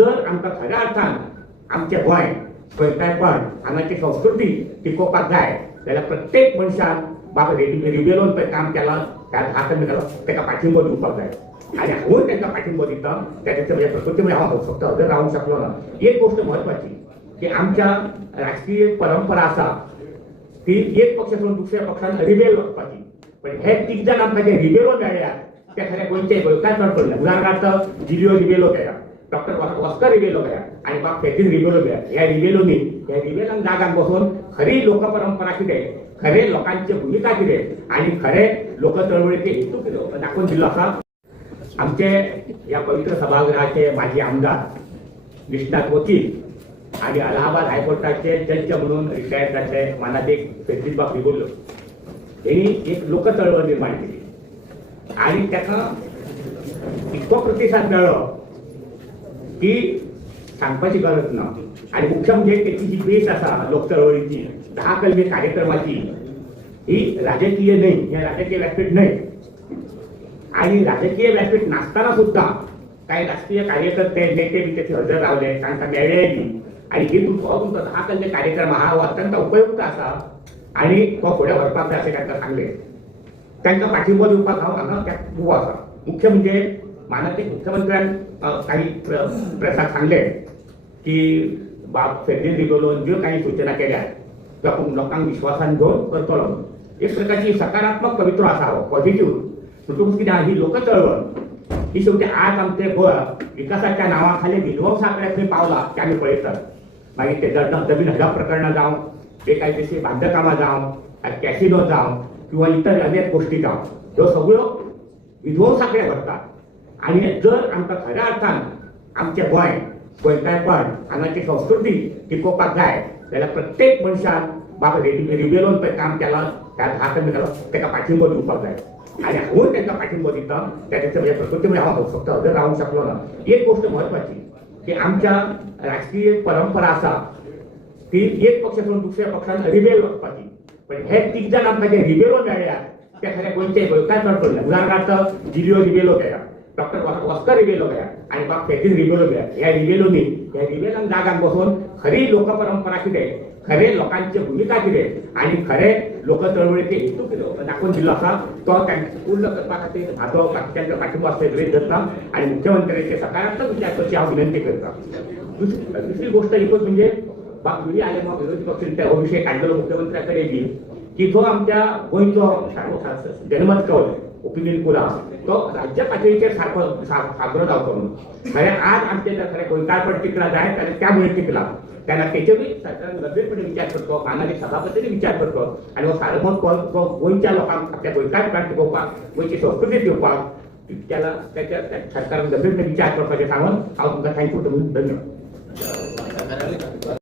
जर आमकां खऱ्या अर्थान आमचे गोंय गोंयकारपण हांगाची संस्कृती टिकोवपाक जाय जाल्यार प्रत्येक मनशान बाबा रिबेलोन पळय काम केलां त्या हातान ताका पाठिंबो दिवपाक जाय आणि हांवूय तांकां पाठिंबो दिता त्याच्या म्हणजे प्रकृती म्हणजे हांव फक्त हजर रावंक शकलो ना. एक गोष्ट म्हत्वाची की आमच्या राजकीय परंपरा आसा ती एक पक्ष सोडून दुसऱ्या पक्षान रिबेल वचपाची, पण हे तीग जाण आमकां जे रिबेलो मेळ्ळ्यात ते खरे गोंयचे गोंयकार पडले. उदाहरणार्थ जिलिओ रिबेलो केला, डॉक्टर ऑस्कर रिबेलो केला आणि बाब फेजिन रिबेलो केला. ह्या रिबेलोनी ह्या रिबेलान जागाक बसून खरी लोकपरंपरा कितें, खरे लोकांची भूमिका कितें आणि खरे लोक चळवळीचे हेतू कितें दाखवून दिल्लो आसा. आमचे या पवित्र सभागृहाचे माजी आमदार निष्णात वकील आणि अलाहाबाद हायकोर्टाचे जज म्हणून रिटायर जाल्ले मानादेक फेजिन बाब रिबेलो यांनी एक लोक चळवळ निर्माण केली आणि ताका इतको प्रतिसाद मेळ्ळो की सांगपाची गरज ना. आणि मुख्य म्हणजे त्याची जी बेस आसा लोक चळवळीची 10 कलमी कार्यक्रमाची ही राजकीय न्हय, हे राजकीय व्यासपीठ न्हय. आणि राजकीय व्यासपीठ नासताना सुद्धा काही राष्ट्रीय कार्यकर्ते नेते बी त्याचे हजर रावले, तांकां मेळ्ळे बी. आणि हे तुमचो 10 कलमी कार्यक्रम हा अत्यंत उपयुक्त आसा आणि तो फुडें व्हरपाक जाय अशें तांकां सांगलें. तांकां पाठिंबो दिवपाक हांव हांगा उबो आसा. मुख्य म्हणजे माननीय मुख्यमंत्र्यान काही प्रसाद सांगले की बाब फेजिन रिबेलोन ज्यो काही सूचना केल्या त्यो लोकांक विश्वासान घेवन करतलो. एक प्रकारची सकारात्मक पवित्र आसा हो पॉझिटिव्ह. म्हणटकूच कितें ही लोक चळवळ ही शेवटी आज आमचे गोंय विकासाच्या नांवा खाली विध्वंसाकडे खंय पावला ते आमी पळयतात. मागीर ते जमीन हडप प्रकरणां जावं, बेकायदेशीर बांदकामां जावं, कॅसिनो जावं किंवा इतर अनेक गोष्टी जावं, ह्यो सगळ्यो विध्वंसाकडे घडटात. आणि जर आमकां खऱ्या अर्थान आमचे गोंय गोंयकारपण हांगाची संस्कृती टिकोवपाक जाय जाल्यार प्रत्येक मनशान बाबा रिबेलोन पळय काम केलां त्या हातान ताका पाठिंबो दिवपाक जाय आणि हांवूय तांकां पाठिंबो दिता त्याच्या म्हणजे प्रकृती म्हणजे हांव फक्त हजर रावंक शकलो ना. एक गोष्ट म्हत्वाची की आमच्या राजकीय परंपरा आसा ती एक पक्ष सोडून दुसऱ्या पक्षान रिबेल वचपाची, पण हे तीग जाण आमकां जे रिबेलो मेळ्ळ्यात ते खरे गोंयचे गोंयकार पडले. उदाहरणार्थ जिलिओ रिबेलो केला, डॉक्टर ऑस्कर रिबेलो केला आणि बाब फेजिन रिबेलो केला. ह्या रिबेलोनी ह्या रिबेलान जागाक बसून खरी लोकपरंपरा कितें, खरे लोकांची भूमिका कितें आणि खरे लोक चळवळीचे हेतू कितें दाखवून दिल्लो आसा तो तांकां पूर्ण करपा खातीर म्हाजो तांचो पाठिंबो आसता गरज धरता आणि मुख्यमंत्र्याचे सकारात्मक विचार करची हांव विनंती करता. दुसरी गोष्ट एकूच म्हणजे बाब विडी आले मग विरोधी पक्षांनी हो विषय काढलेलो मुख्यमंत्र्या कडेन बी की जो आमच्या गोंयचो जनमत कौल ओपिनियन पोल तो राज्य पातळीचेर सारको साजरो जावचो म्हणून. खरें आज आमचे जर खरें गोंयकारपण टिकला जाय जाल्यार त्या मुळे टिकला तेन्ना तेचेरूय सरकारान गंभीरपणे विचार करचो, माननीय सभापतींनी विचार करचो आणि हो सारमत कौल तो गोंयच्या लोकांक आपल्या गोंयकारपणाक टिकोवपाक गोंयची संस्कृती टिकोवपाक त्याला त्याच्या सरकारान गंभीरपणे विचार करपाचें सांगून हांव तुमकां थँक्यू धन्यवाद.